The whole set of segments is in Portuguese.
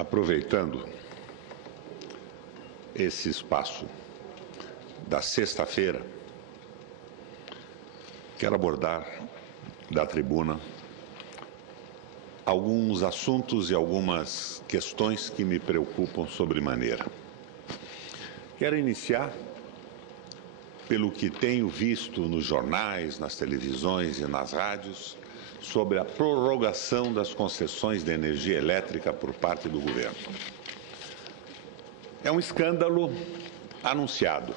Aproveitando esse espaço da sexta-feira, quero abordar da tribuna alguns assuntos e algumas questões que me preocupam sobremaneira. Quero iniciar pelo que tenho visto nos jornais, nas televisões e nas rádios sobre a prorrogação das concessões de energia elétrica por parte do governo. É um escândalo anunciado.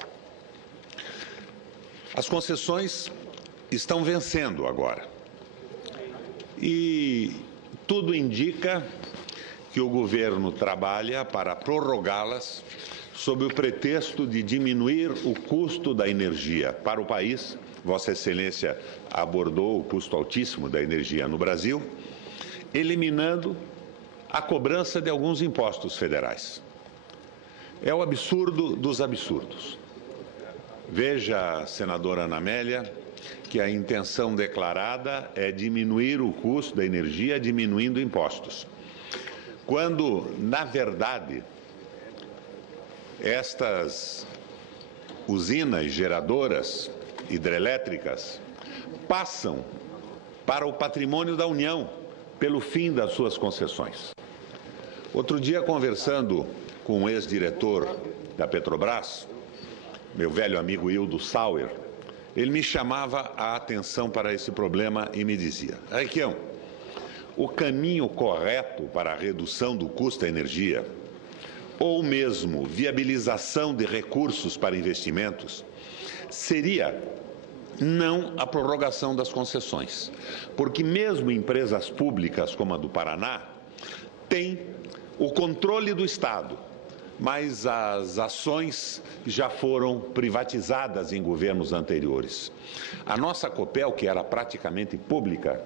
As concessões estão vencendo agora. E tudo indica que o governo trabalha para prorrogá-las sob o pretexto de diminuir o custo da energia para o país. Vossa Excelência abordou o custo altíssimo da energia no Brasil, eliminando a cobrança de alguns impostos federais. É o absurdo dos absurdos. Veja, senadora Ana Amélia, que a intenção declarada é diminuir o custo da energia diminuindo impostos. Quando, na verdade, estas usinas geradoras hidrelétricas passam para o patrimônio da União pelo fim das suas concessões. Outro dia, conversando com um ex-diretor da Petrobras, meu velho amigo Hildo Sauer, ele me chamava a atenção para esse problema e me dizia: Requião, o caminho correto para a redução do custo da energia, ou mesmo viabilização de recursos para investimentos, seria não a prorrogação das concessões, porque mesmo empresas públicas como a do Paraná têm o controle do Estado, mas as ações já foram privatizadas em governos anteriores. A nossa Copel, que era praticamente pública,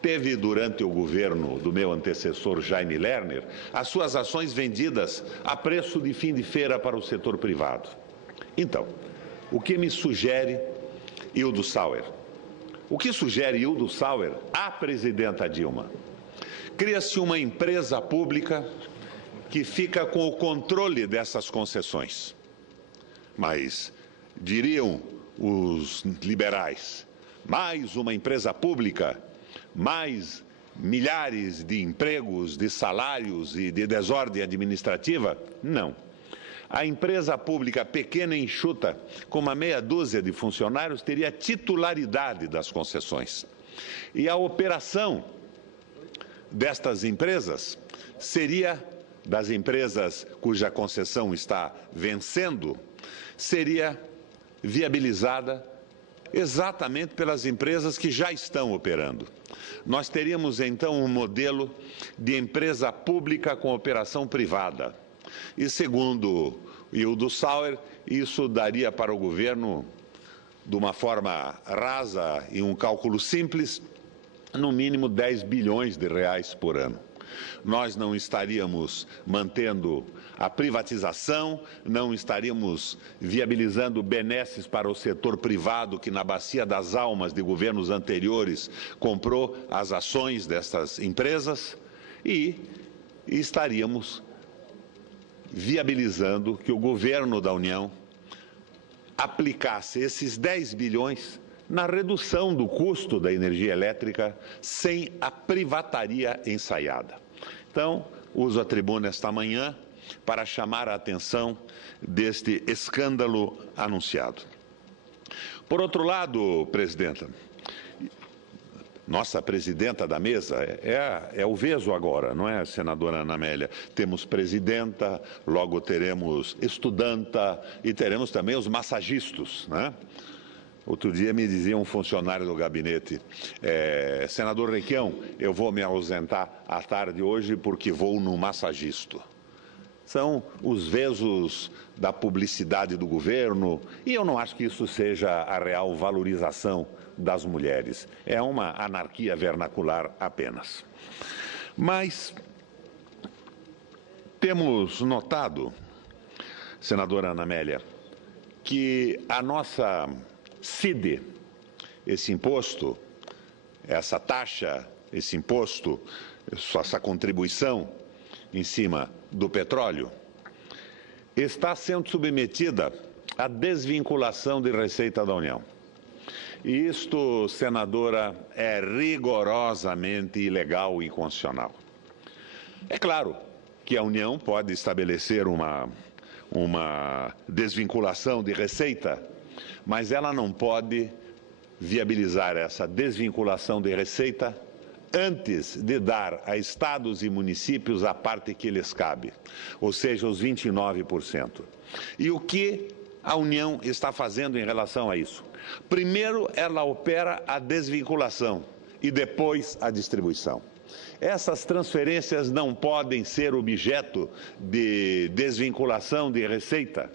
teve, durante o governo do meu antecessor Jaime Lerner, as suas ações vendidas a preço de fim de feira para o setor privado. Então, o que me sugere Hildo Sauer? O que sugere Hildo Sauer à presidenta Dilma? Cria-se uma empresa pública que fica com o controle dessas concessões. Mas, diriam os liberais, mais uma empresa pública, mais milhares de empregos, de salários e de desordem administrativa? Não. A empresa pública pequena e enxuta, com uma meia dúzia de funcionários, teria titularidade das concessões. E a operação destas empresas seria, das empresas cuja concessão está vencendo, seria viabilizada exatamente pelas empresas que já estão operando. Nós teríamos, então, um modelo de empresa pública com operação privada. E, segundo Hildo Sauer, isso daria para o governo, de uma forma rasa e um cálculo simples, no mínimo 10 bilhões de reais por ano. Nós não estaríamos mantendo a privatização, não estaríamos viabilizando benesses para o setor privado que, na bacia das almas de governos anteriores, comprou as ações dessas empresas e estaríamos viabilizando que o governo da União aplicasse esses 10 bilhões na redução do custo da energia elétrica sem a privataria ensaiada. Então, uso a tribuna esta manhã para chamar a atenção deste escândalo anunciado. Por outro lado, presidenta, nossa presidenta da mesa é o Veso agora, não é, senadora Ana Amélia? Temos presidenta, logo teremos estudanta e teremos também os massagistas, né? Outro dia me dizia um funcionário do gabinete, senador Requião, eu vou me ausentar à tarde hoje porque vou no massagista. São os Vesos da publicidade do governo e eu não acho que isso seja a real valorização das mulheres. É uma anarquia vernacular apenas. Mas temos notado, senadora Ana Amélia, que a nossa CID, esse imposto, essa taxa, esse imposto, essa contribuição em cima do petróleo, está sendo submetida à desvinculação de receita da União. E isto, senadora, é rigorosamente ilegal e inconstitucional. É claro que a União pode estabelecer uma desvinculação de receita, mas ela não pode viabilizar essa desvinculação de receita antes de dar a estados e municípios a parte que lhes cabe, ou seja, os 29%. E o que a União está fazendo em relação a isso? Primeiro, ela opera a desvinculação e depois a distribuição. Essas transferências não podem ser objeto de desvinculação de receita,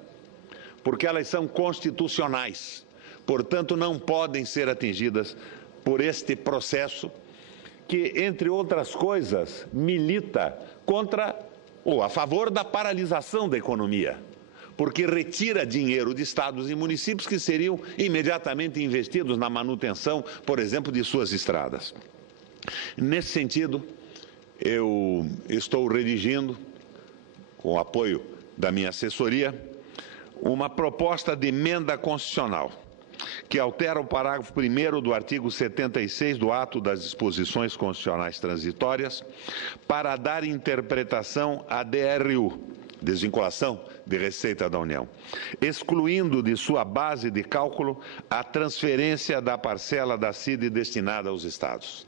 porque elas são constitucionais. Portanto, não podem ser atingidas por este processo que, entre outras coisas, milita contra ou a favor da paralisação da economia, porque retira dinheiro de estados e municípios que seriam imediatamente investidos na manutenção, por exemplo, de suas estradas. Nesse sentido, eu estou redigindo, com o apoio da minha assessoria, uma proposta de emenda constitucional que altera o parágrafo 1º do artigo 76 do Ato das Disposições Constitucionais Transitórias para dar interpretação à DRU, desvinculação de receita da União, excluindo de sua base de cálculo a transferência da parcela da CID destinada aos estados.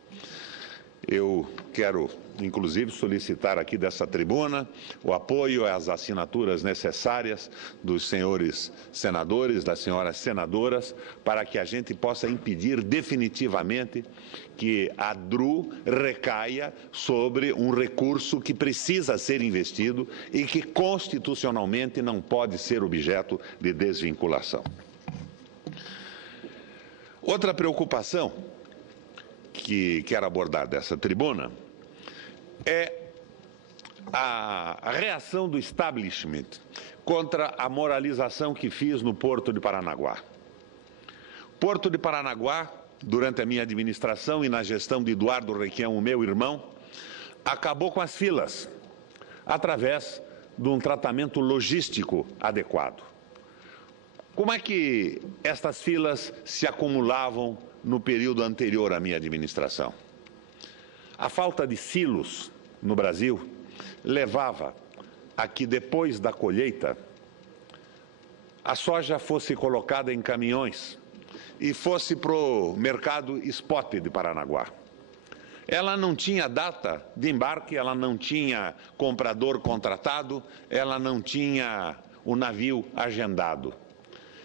Eu quero, inclusive, solicitar aqui dessa tribuna o apoio às assinaturas necessárias dos senhores senadores, das senhoras senadoras, para que a gente possa impedir definitivamente que a DRU recaia sobre um recurso que precisa ser investido e que constitucionalmente não pode ser objeto de desvinculação. Outra preocupação que quero abordar dessa tribuna é a reação do establishment contra a moralização que fiz no Porto de Paranaguá. Porto de Paranaguá, durante a minha administração e na gestão de Eduardo Requião, o meu irmão, acabou com as filas através de um tratamento logístico adequado. Como é que estas filas se acumulavam no período anterior à minha administração? A falta de silos no Brasil levava a que, depois da colheita, a soja fosse colocada em caminhões e fosse para o mercado spot de Paranaguá. Ela não tinha data de embarque, ela não tinha comprador contratado, ela não tinha o navio agendado.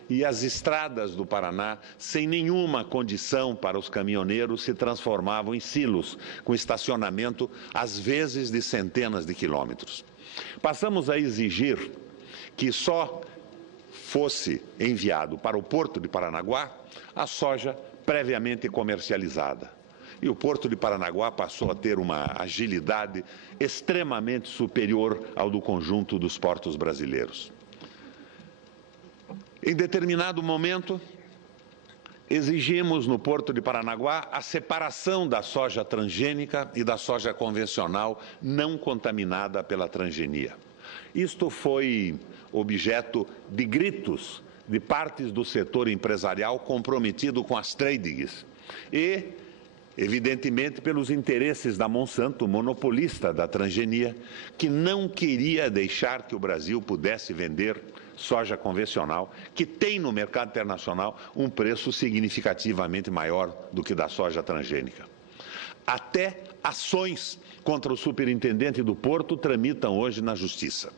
E as estradas do Paraná, sem nenhuma condição para os caminhoneiros, se transformavam em silos, com estacionamento, às vezes, de centenas de quilômetros. Passamos a exigir que só fosse enviado para o Porto de Paranaguá a soja previamente comercializada. E o Porto de Paranaguá passou a ter uma agilidade extremamente superior ao do conjunto dos portos brasileiros. Em determinado momento, exigimos no Porto de Paranaguá a separação da soja transgênica e da soja convencional não contaminada pela transgenia. Isto foi objeto de gritos de partes do setor empresarial comprometido com as tradings e, evidentemente, pelos interesses da Monsanto, monopolista da transgenia, que não queria deixar que o Brasil pudesse vender soja convencional, que tem no mercado internacional um preço significativamente maior do que da soja transgênica. Até ações contra o superintendente do Porto tramitam hoje na Justiça.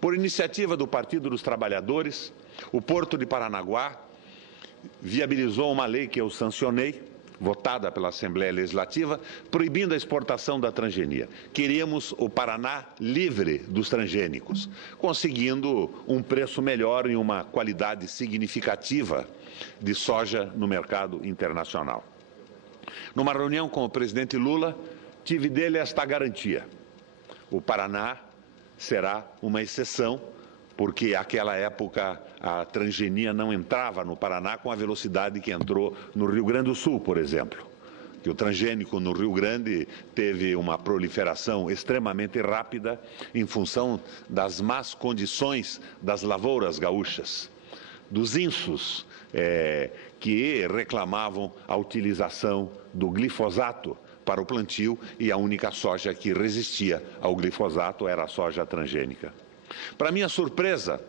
Por iniciativa do Partido dos Trabalhadores, o Porto de Paranaguá viabilizou uma lei que eu sancionei, votada pela Assembleia Legislativa, proibindo a exportação da transgenia. Queríamos o Paraná livre dos transgênicos, conseguindo um preço melhor e uma qualidade significativa de soja no mercado internacional. Numa reunião com o presidente Lula, tive dele esta garantia: o Paraná será uma exceção, porque naquela época a transgenia não entrava no Paraná com a velocidade que entrou no Rio Grande do Sul, por exemplo. que o transgênico no Rio Grande teve uma proliferação extremamente rápida em função das más condições das lavouras gaúchas, dos insos que reclamavam a utilização do glifosato para o plantio, e a única soja que resistia ao glifosato era a soja transgênica. Para minha surpresa,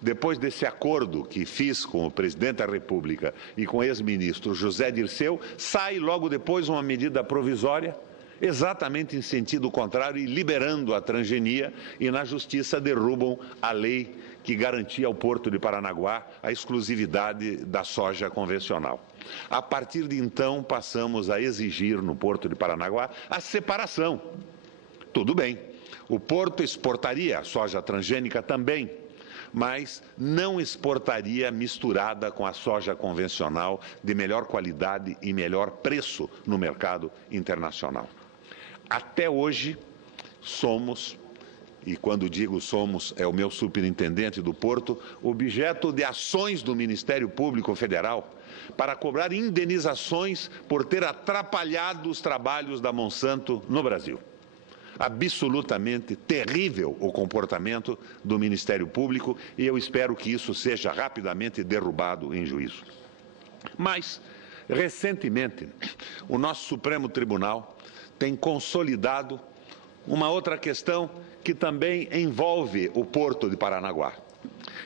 depois desse acordo que fiz com o presidente da República e com o ex-ministro José Dirceu, sai logo depois uma medida provisória, exatamente em sentido contrário, e liberando a transgenia, e na Justiça derrubam a lei que garantia ao Porto de Paranaguá a exclusividade da soja convencional. A partir de então, passamos a exigir no Porto de Paranaguá a separação. Tudo bem, o Porto exportaria a soja transgênica também, mas não exportaria misturada com a soja convencional de melhor qualidade e melhor preço no mercado internacional. Até hoje, somos, e quando digo somos, é o meu superintendente do Porto, objeto de ações do Ministério Público Federal para cobrar indenizações por ter atrapalhado os trabalhos da Monsanto no Brasil. Absolutamente terrível o comportamento do Ministério Público, e eu espero que isso seja rapidamente derrubado em juízo. Mas, recentemente, o nosso Supremo Tribunal tem consolidado uma outra questão que também envolve o Porto de Paranaguá,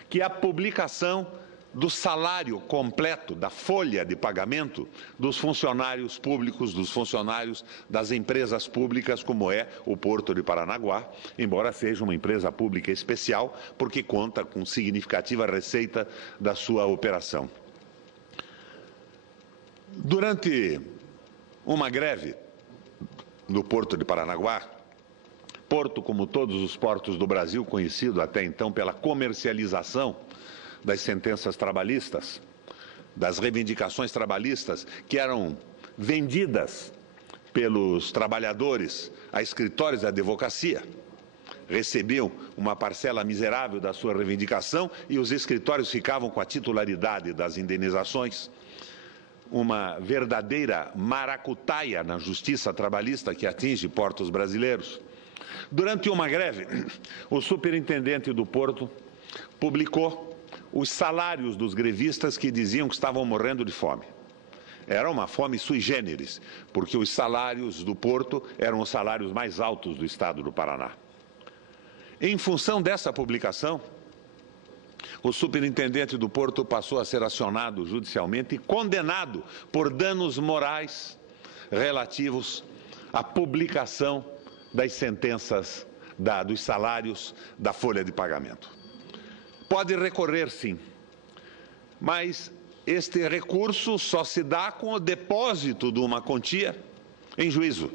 que é a publicação do salário completo, da folha de pagamento dos funcionários públicos, dos funcionários das empresas públicas, como é o Porto de Paranaguá, embora seja uma empresa pública especial, porque conta com significativa receita da sua operação. Durante uma greve no Porto de Paranaguá, porto, como todos os portos do Brasil, conhecido até então pela comercialização das sentenças trabalhistas, das reivindicações trabalhistas que eram vendidas pelos trabalhadores a escritórios de advocacia, recebiam uma parcela miserável da sua reivindicação e os escritórios ficavam com a titularidade das indenizações. Uma verdadeira maracutaia na justiça trabalhista que atinge portos brasileiros. Durante uma greve, o superintendente do Porto publicou os salários dos grevistas que diziam que estavam morrendo de fome. Era uma fome sui generis, porque os salários do Porto eram os salários mais altos do estado do Paraná. Em função dessa publicação, o superintendente do Porto passou a ser acionado judicialmente e condenado por danos morais relativos à publicação das sentenças, dos salários da folha de pagamento. Pode recorrer, sim, mas este recurso só se dá com o depósito de uma quantia em juízo.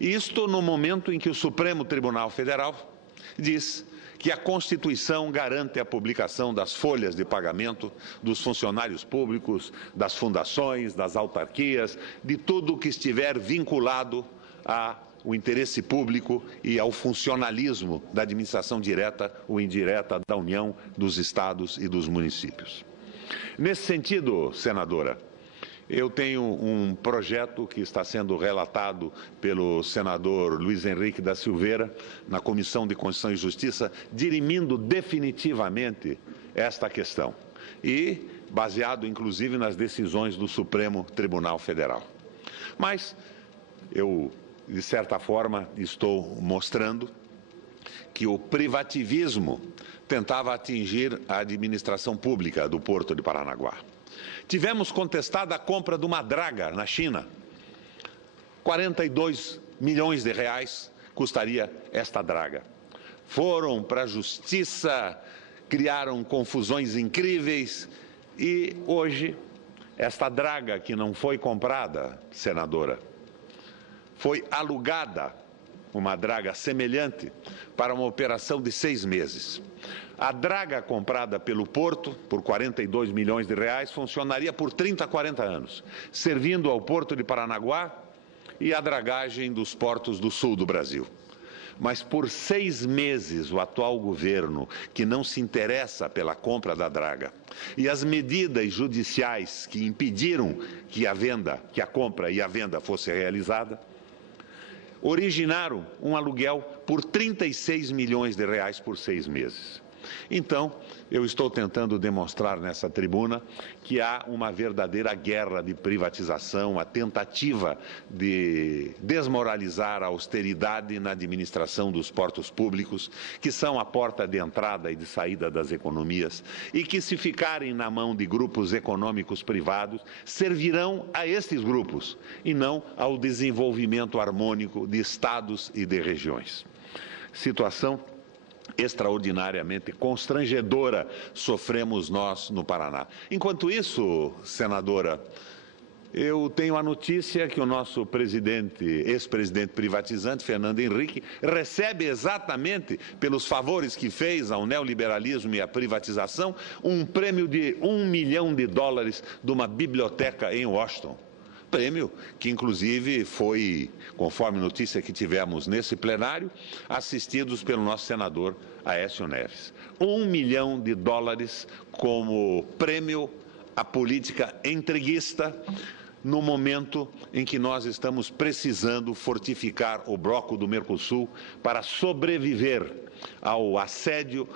Isto no momento em que o Supremo Tribunal Federal diz que a Constituição garante a publicação das folhas de pagamento dos funcionários públicos, das fundações, das autarquias, de tudo que estiver vinculado ao interesse público e ao funcionalismo da administração direta ou indireta da União, dos estados e dos municípios. Nesse sentido, senadora, eu tenho um projeto que está sendo relatado pelo senador Luiz Henrique da Silveira na Comissão de Constituição e Justiça, dirimindo definitivamente esta questão e baseado, inclusive, nas decisões do Supremo Tribunal Federal. Mas eu, de certa forma, estou mostrando que o privativismo tentava atingir a administração pública do Porto de Paranaguá. Tivemos contestada a compra de uma draga na China. 42 milhões de reais custaria esta draga. Foram para a justiça, criaram confusões incríveis e hoje esta draga que não foi comprada, senadora, foi alugada, uma draga semelhante, para uma operação de 6 meses. A draga comprada pelo Porto, por 42 milhões de reais, funcionaria por 30 a 40 anos, servindo ao Porto de Paranaguá e à dragagem dos portos do sul do Brasil. mas por 6 meses o atual governo, que não se interessa pela compra da draga, e as medidas judiciais que impediram que a compra e a venda fosse realizada, originaram um aluguel por 36 milhões de reais por 6 meses. Então, eu estou tentando demonstrar nessa tribuna que há uma verdadeira guerra de privatização, a tentativa de desmoralizar a austeridade na administração dos portos públicos, que são a porta de entrada e de saída das economias, e que, se ficarem na mão de grupos econômicos privados, servirão a estes grupos e não ao desenvolvimento harmônico de estados e de regiões. Situação extraordinariamente constrangedora sofremos nós no Paraná. Enquanto isso, senadora, eu tenho a notícia que o nosso ex-presidente privatizante, Fernando Henrique, recebe exatamente pelos favores que fez ao neoliberalismo e à privatização um prêmio de $1 milhão de uma biblioteca em Washington. Prêmio que, inclusive, foi, conforme notícia que tivemos nesse plenário, assistidos pelo nosso senador Aécio Neves. $1 milhão como prêmio à política entreguista, no momento em que nós estamos precisando fortificar o bloco do Mercosul para sobreviver ao assédio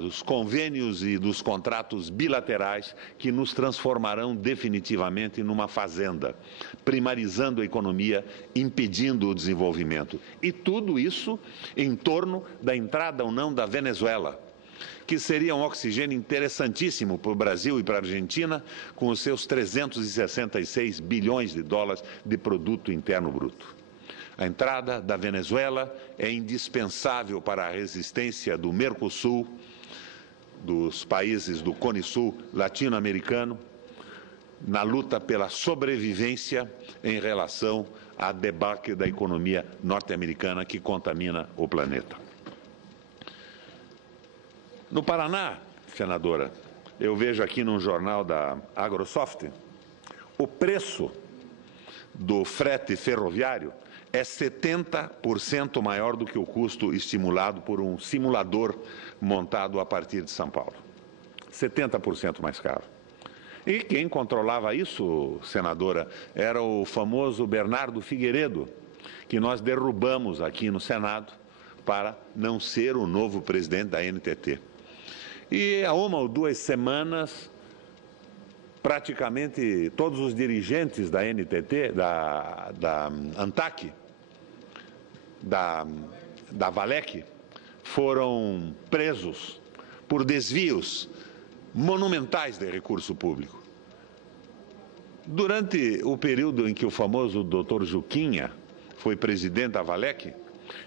dos convênios e dos contratos bilaterais que nos transformarão definitivamente numa fazenda, primarizando a economia, impedindo o desenvolvimento. E tudo isso em torno da entrada ou não da Venezuela, que seria um oxigênio interessantíssimo para o Brasil e para a Argentina, com os seus 366 bilhões de dólares de produto interno bruto. A entrada da Venezuela é indispensável para a resistência do Mercosul, dos países do Cone Sul latino-americano, na luta pela sobrevivência em relação à debacle da economia norte-americana que contamina o planeta. No Paraná, senadora, eu vejo aqui num jornal da Agrosoft, o preço do frete ferroviário é 70% maior do que o custo estimulado por um simulador montado a partir de São Paulo. 70% mais caro. E quem controlava isso, senadora, era o famoso Bernardo Figueiredo, que nós derrubamos aqui no Senado para não ser o novo presidente da NTT. E há 1 ou 2 semanas, praticamente todos os dirigentes da NTT, da ANTAC, da Valec, foram presos por desvios monumentais de recurso público. Durante o período em que o famoso Dr. Juquinha foi presidente da Valec,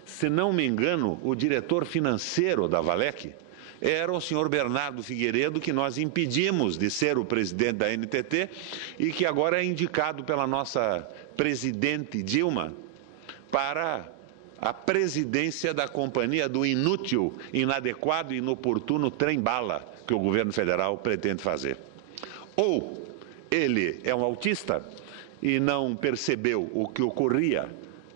se não me engano, o diretor financeiro da Valec era o senhor Bernardo Figueiredo, que nós impedimos de ser o presidente da NTT e que agora é indicado pela nossa presidente Dilma para a presidência da companhia do inútil, inadequado e inoportuno trem-bala que o governo federal pretende fazer. Ou ele é um autista e não percebeu o que ocorria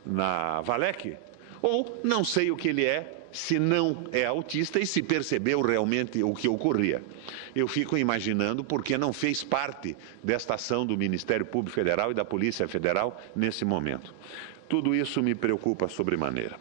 na Valec, ou não sei o que ele é, se não é autista e se percebeu realmente o que ocorria. Eu fico imaginando por que não fez parte desta ação do Ministério Público Federal e da Polícia Federal nesse momento. Tudo isso me preocupa sobremaneira.